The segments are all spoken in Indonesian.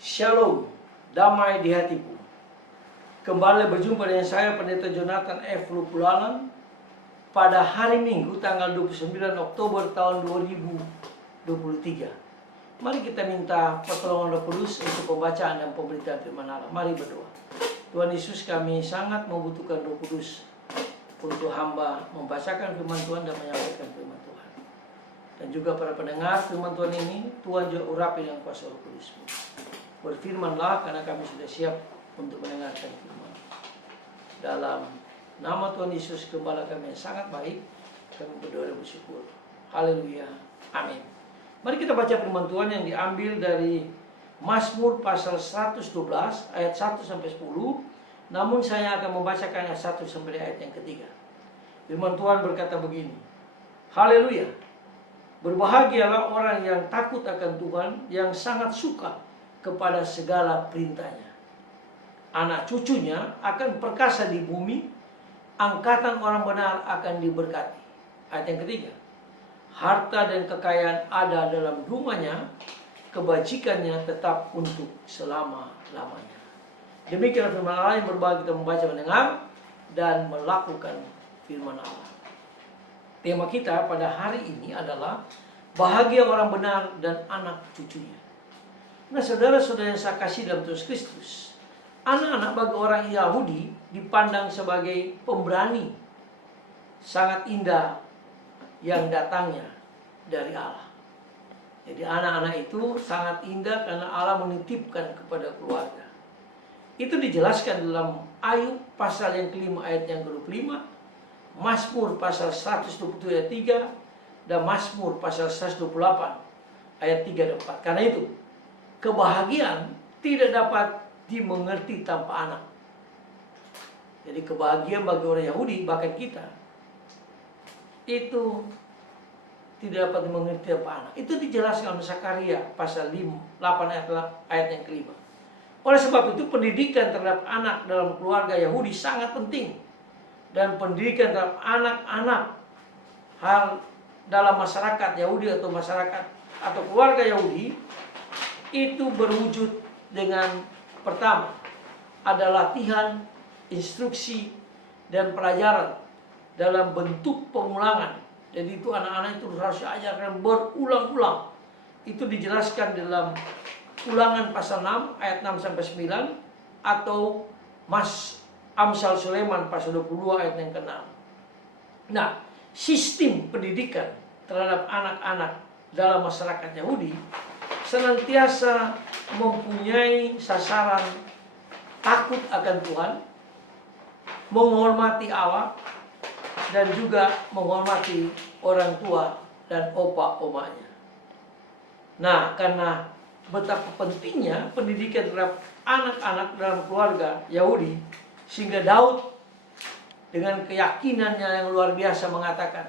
Shalom, damai di hatiku. Kembali berjumpa dengan saya, Pendeta Jonathan F. Lupulalan, pada hari Minggu tanggal 29 Oktober tahun 2023. Mari kita minta pertolongan Roh Kudus untuk pembacaan dan pemberitaan firman Allah. Mari berdoa. Tuhan Yesus, kami sangat membutuhkan Roh Kudus untuk hamba membacakan firman Tuhan dan menyampaikan firman Tuhan. Dan juga para pendengar firman Tuhan ini, Tuhan juga urapi dengan kuasa Roh Kudus-Mu. Berfirmanlah, karena kami sudah siap untuk mendengarkan firman. Dalam nama Tuhan Yesus, Gembala kami yang sangat baik, kami berdoa dan bersyukur. Haleluya. Amin. Mari kita baca firman Tuhan yang diambil dari Mazmur pasal 112 ayat 1 sampai 10. Namun saya akan membacakan ayat 1 sampai ayat yang ketiga. Firman Tuhan berkata begini. Haleluya. Berbahagialah orang yang takut akan Tuhan, yang sangat suka kepada segala perintahnya. Anak cucunya akan perkasa di bumi, angkatan orang benar akan diberkati. Ayat yang ketiga. Harta dan kekayaan ada dalam rumahnya, kebajikannya tetap untuk selama-lamanya. Demikian firman Allah yang berbagi kita membaca, mendengar, dan melakukan firman Allah. Tema kita pada hari ini adalah bahagia orang benar dan anak cucunya. Nah, saudara-saudara yang saya kasih dalam Tuhan Kristus, anak-anak bagi orang Yahudi dipandang sebagai pemberani, sangat indah yang datangnya dari Allah. Jadi anak-anak itu sangat indah karena Allah menitipkan kepada keluarga. Itu dijelaskan dalam Ayub pasal yang kelima ayat yang ke-25, Mazmur pasal 127 ayat 3, dan Mazmur pasal 128 ayat 3 dan 4. Karena itu, kebahagiaan tidak dapat dimengerti tanpa anak. Jadi kebahagiaan bagi orang Yahudi, bahkan kita, itu tidak dapat dimengerti tanpa anak. Itu dijelaskan oleh Zakaria pasal 8 ayat yang kelima. Oleh sebab itu, pendidikan terhadap anak dalam keluarga Yahudi sangat penting. Dan pendidikan terhadap anak-anak hal dalam masyarakat Yahudi atau masyarakat atau keluarga Yahudi itu berwujud dengan pertama ada latihan, instruksi, dan pelajaran dalam bentuk pengulangan. Jadi itu anak-anak itu harus diajarkan berulang-ulang. Itu dijelaskan dalam Ulangan pasal 6 ayat 6 sampai 9 atau Amsal Sulaiman pasal 22 ayat yang ke-6. Nah, sistem pendidikan terhadap anak-anak dalam masyarakat Yahudi senantiasa mempunyai sasaran takut akan Tuhan, menghormati Allah, dan juga menghormati orang tua dan opa-omanya. Nah, karena betapa pentingnya pendidikan terhadap anak-anak dalam keluarga Yahudi, sehingga Daud dengan keyakinannya yang luar biasa mengatakan,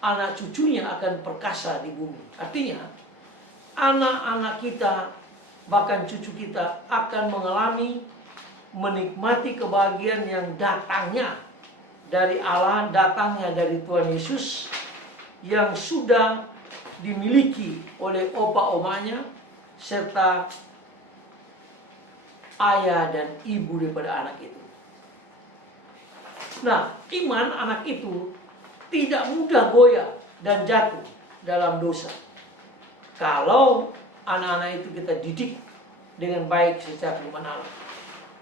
anak cucunya akan perkasa di bumi. Artinya, anak-anak kita, bahkan cucu kita akan mengalami, menikmati kebahagiaan yang datangnya dari Allah, datangnya dari Tuhan Yesus, yang sudah dimiliki oleh opa-omanya, serta ayah dan ibu daripada anak itu. Nah, iman anak itu tidak mudah goyah dan jatuh dalam dosa. Kalau anak-anak itu kita didik dengan baik secara firman Allah.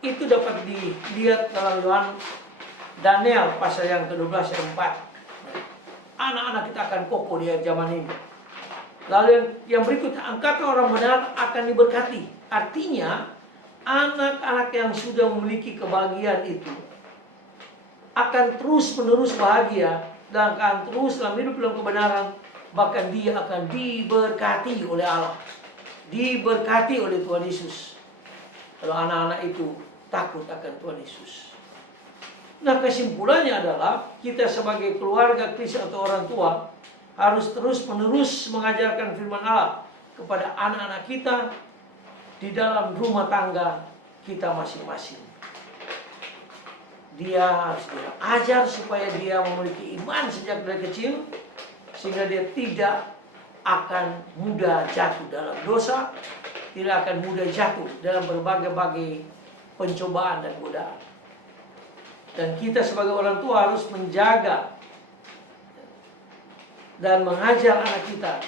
Itu dapat dilihat dalam Daniel pasal yang ke-12 ayat 4. Anak-anak kita akan kokoh di zaman ini. Lalu yang berikutnya, angkatan orang benar akan diberkati. Artinya, anak-anak yang sudah memiliki kebahagiaan itu akan terus-menerus bahagia dan akan terus dalam hidup dalam kebenaran. Bahkan dia akan diberkati oleh Allah, diberkati oleh Tuhan Yesus. Kalau anak-anak itu takut akan Tuhan Yesus. Nah, kesimpulannya adalah kita sebagai keluarga Kristus atau orang tua harus terus-menerus mengajarkan firman Allah kepada anak-anak kita di dalam rumah tangga kita masing-masing. Dia harus diajar supaya dia memiliki iman sejak dari kecil, sehingga dia tidak akan mudah jatuh dalam dosa, tidak akan mudah jatuh dalam berbagai-bagai pencobaan dan godaan. Dan kita sebagai orang tua harus menjaga dan mengajar anak kita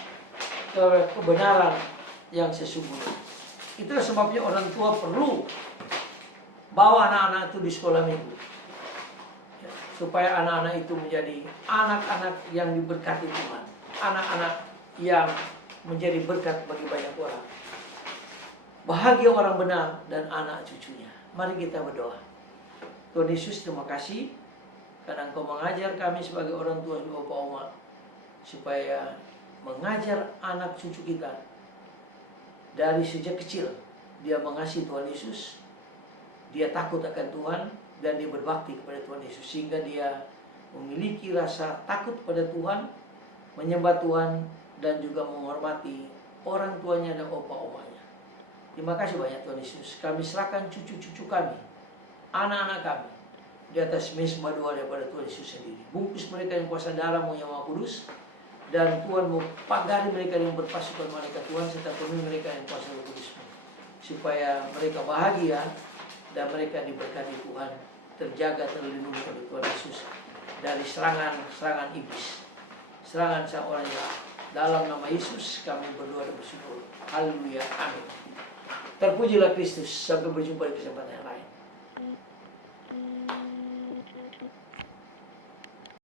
kebenaran yang sesungguhnya. Itulah sebabnya orang tua perlu bawa anak-anak itu di sekolah minggu, ya, supaya anak-anak itu menjadi anak-anak yang diberkati Tuhan, anak-anak yang menjadi berkat bagi banyak orang. Bahagia orang benar dan anak cucunya. Mari kita berdoa. Tuhan Yesus, terima kasih karena Engkau mengajar kami sebagai orang tua dan bapak oma, supaya mengajar anak cucu kita dari sejak kecil. Dia mengasihi Tuhan Yesus, dia takut akan Tuhan, dan dia berbakti kepada Tuhan Yesus, sehingga dia memiliki rasa takut pada Tuhan, menyembah Tuhan, dan juga menghormati orang tuanya dan opa omanya. Terima kasih banyak Tuhan Yesus. Kami serahkan cucu-cucu kami, anak-anak kami, di atas mezbah doa daripada Tuhan Yesus sendiri. Bungkus mereka yang kuasa darah-Mu yang Maha Kudus, dan Tuhan mau pagari mereka yang berpasukan malaikat Tuhan, serta penuhi mereka yang kuasa Roh Kudus-Mu, supaya mereka bahagia dan mereka diberkati Tuhan, terjaga, terlindungi oleh Tuhan Yesus dari serangan iblis, serangan sang orang jahat. Dalam nama Yesus kami berdoa dan bersyukur. Haleluya, amin. Terpujilah Kristus. Sampai berjumpa di kesempatan yang lain.